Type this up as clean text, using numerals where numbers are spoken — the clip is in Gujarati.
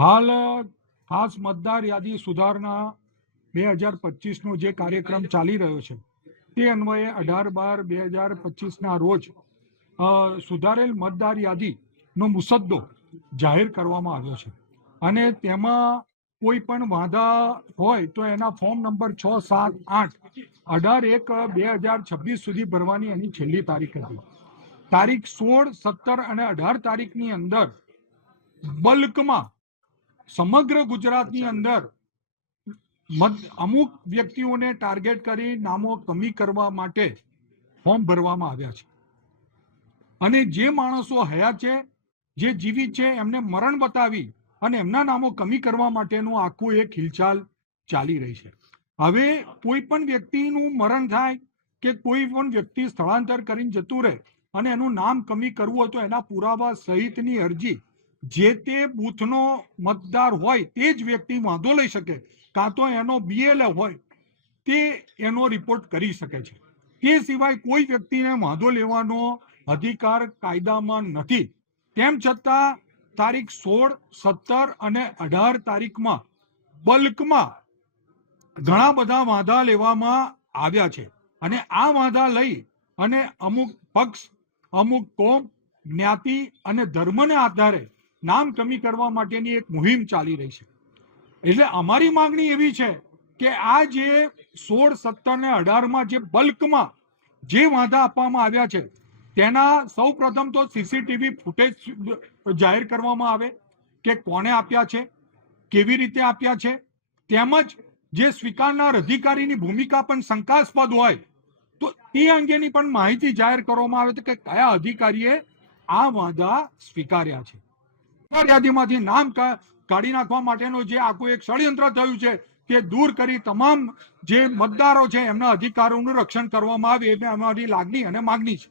હાલ ખાસ મતદાર યાદી સુધારણા 2025નો જે કાર્યક્રમ ચાલી રહ્યો છે તે અન્વયે 18/12/2025ના રોજ સુધારેલ મતદાર યાદીનો મુસદ્દો જાહેર કરવામાં આવ્યો છે અને તેમાં કોઈ પણ વાંધા હોય તો એના ફોર્મ નંબર 6, 7, 8 18/1/2026 સુધી ભરવાની એની છેલ્લી તારીખ હતી. તારીખ 16, 17 અને 18 તારીખની અંદર બલ્કમાં સમગ્ર ગુજરાતની અંદર અમુક વ્યક્તિઓને ટાર્ગેટ કરી નામો કમી કરવા માટે ફોર્મ ભરવામાં આવ્યા છે અને જે માણસો હયાત છે, જે જીવિત છે, એમને મરણ બતાવી અને એમના નામો કમી કરવા માટેનું આખું એક હિલચાલ ચાલી રહી છે. હવે કોઈ પણ વ્યક્તિનું મરણ થાય કે કોઈ પણ વ્યક્તિ સ્થળાંતર કરીને જતું રહે અને એનું નામ કમી કરવું હોય તો એના પુરાવા સહિતની અરજી જે તે બૂથનો મતદાર હોય તે જ વ્યક્તિ વાંધો લઈ શકે, કાં તો એનો BLO હોય તે એનો રિપોર્ટ કરી શકે છે. તે સિવાય કોઈ વ્યક્તિને વાંધો લેવાનો અધિકાર કાયદામાં નથી. તેમ છતાં તારીખ 16, 17 અને 18 તારીખમાં બલ્કમાં ઘણા બધા વાંધા લેવામાં આવ્યા છે અને આ વાંધા લઈ અને અમુક પક્ષ, અમુક કોમ, જ્ઞાતિ અને ધર્મને આધારે નામ કમી કરવા માટેની એક મુહિમ ચાલી રહી છે. એટલે અમારી માંગણી એવી છે કે આ જે 16, 17 અને 18માં જે બલ્કમાં જે વાંધા આપવામાં આવ્યા છે તેના સૌ પ્રથમ તો CCTV ફૂટેજ જાહેર કરવામાં આવે કે કોને આપ્યા છે, કેવી રીતે આપ્યા છે, તેમજ જે સ્વીકારનાર અધિકારીની ભૂમિકા પણ શંકાસ્પદ હોય તો તે અંગેની પણ માહિતી જાહેર કરવામાં આવે કે કયા અધિકારીએ આ વાંધા સ્વીકાર્યા છે. યાદીમાંથી નામ કાઢી નાખવા માટેનો જે આખું એક ષડયંત્ર થયું છે તે દૂર કરી તમામ જે મતદારો છે એમના અધિકારોનું રક્ષણ કરવામાં આવે એ અમારી લાગણી અને માગણી છે.